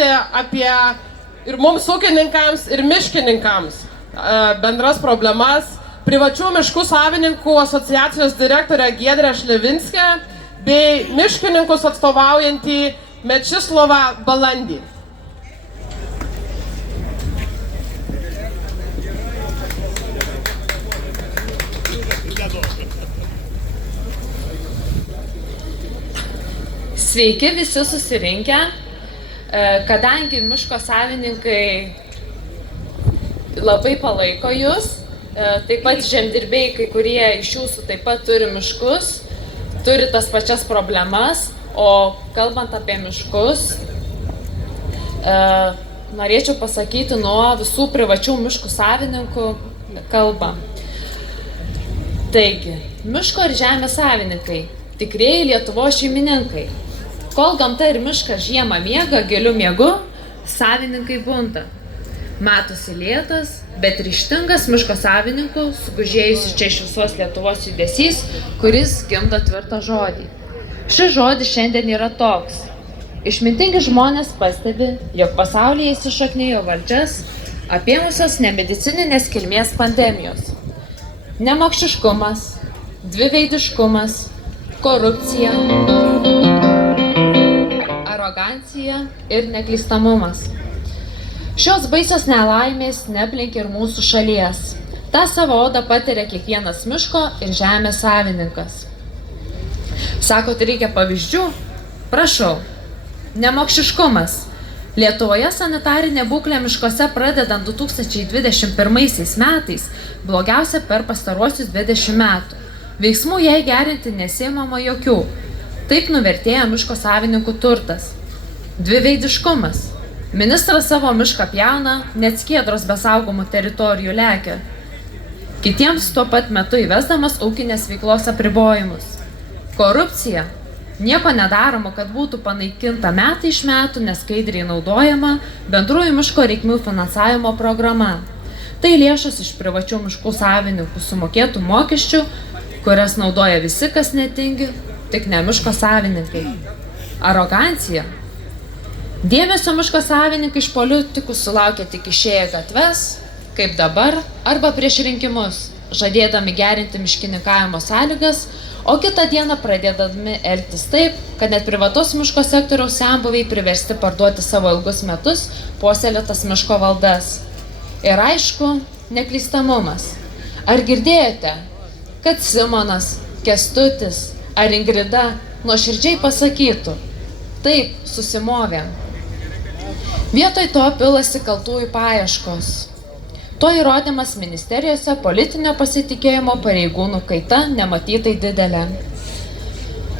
pakalbėti apie ir mums ūkininkams, ir miškininkams bendras problemas. Privačių miškų savininkų asociacijos direktorė Giedrė Šlevinskė bei miškininkus atstovaujantį Mečislovą Balandį. Sveiki visi susirinkę, kadangi miško savininkai labai palaiko jūs, taip pat žemdirbiai, kai kurie iš jūsų taip pat turi miškus, turi tas pačias problemas, o kalbant apie miškus, norėčiau pasakyti nuo visų privačių miškų savininkų kalbą. Taigi, miško ir žemės savininkai, tikrieji Lietuvos šeimininkai. Kol gamta ir miškas žiemą miega, giliu miegu, savininkai bunda. Matosi lėtas, bet ryžtingas miško savininkų, sugužėjusi čia iš visos Lietuvos judesys, kuris gimdo tvirtą žodį. Šis žodis šiandien yra toks. Išmintingi žmonės pastebi, jog pasaulyje įsišaknėjo valdžias, apėmusios nemedicininės kilmės pandemijos. Nemokšiškumas, dviveidiškumas, korupcija, arogancija ir neklystamumas. Šios baisios nelaimės neaplenkė ir mūsų šalies. Ta savo odą patiria kiekvienas miško ir žemės savininkas. Sakot, reikia pavyzdžių? Prašau. Nemokšiškumas. Lietuvoje sanitarinė būklė miškose pradedant 2021 metais blogiausia per pastaruosius 20 metų. Veiksmų jai gerinti nesiimama jokių. Taip nuvertėja miško savininkų turtas. Dviveidiškumas. Ministras savo mišką pjauna, net skiedros be saugomų teritorijų lekia. Kitiems tuo pat metu įvesdamas ūkinės veiklos apribojimus. Korupcija. Nieko nedaroma, kad būtų panaikinta metai iš metų neskaidriai naudojama bendrųjų miško reikmių finansavimo programa. Tai lėšos iš privačių miškų savininkų sumokėtų mokesčių, kurias naudoja visi, kas netingi, tik ne miško savininkai. Arogancija. Dėmesio miško savininkai iš politikų sulaukia tik išėję gatves, kaip dabar, arba prieš rinkimus, žadėdami gerinti miškininkavimo sąlygas, o kitą dieną pradėdami elgtis taip, kad net privatus miško sektoriaus senbuviai priversti parduoti savo ilgus metus puoselėtas miško valdas. Ir aišku, neklystamumas. Ar girdėjote, kad Simonas, Kęstutis ar Ingrida nuoširdžiai pasakytų, taip, susimovėm. Vietoj to pilasi kaltųjų paieškos. To įrodymas ministerijose politinio pasitikėjimo pareigūnų kaita nematytai didelė.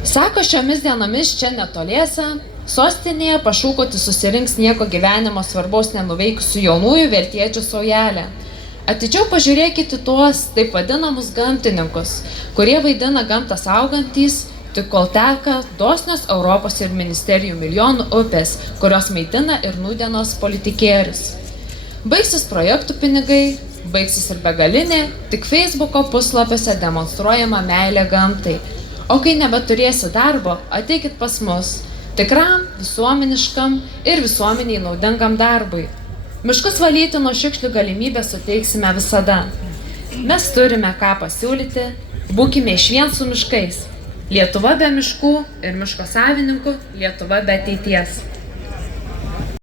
Sako, šiomis dienomis čia netoliese, sostinėje pašūkoti susirinks nieko gyvenimo svarbaus nenuveikusių jaunųjų vertiečių saujelė. Atidžiau pažiūrėkite tuos taip vadinamus gamtininkus, kurie vaidina gamtą saugantys, tik kol teka dosnios Europos ir ministerijų milijonų upės, kurios maitina ir nūdienos politikierius. Baigsis projektų pinigai, baigsis ir begalinė, tik Facebooko puslapiuose demonstruojama meilė gamtai. O kai nebeturėsi darbo, ateikit pas mus, tikram, visuomeniškam ir visuomeniai naudingam darbui. Miškus valyti nuo šiukšlių galimybę suteiksime visada. Mes turime ką pasiūlyti, būkime išvien su miškais. Lietuva be miškų ir miško savininkų, Lietuva be ateities.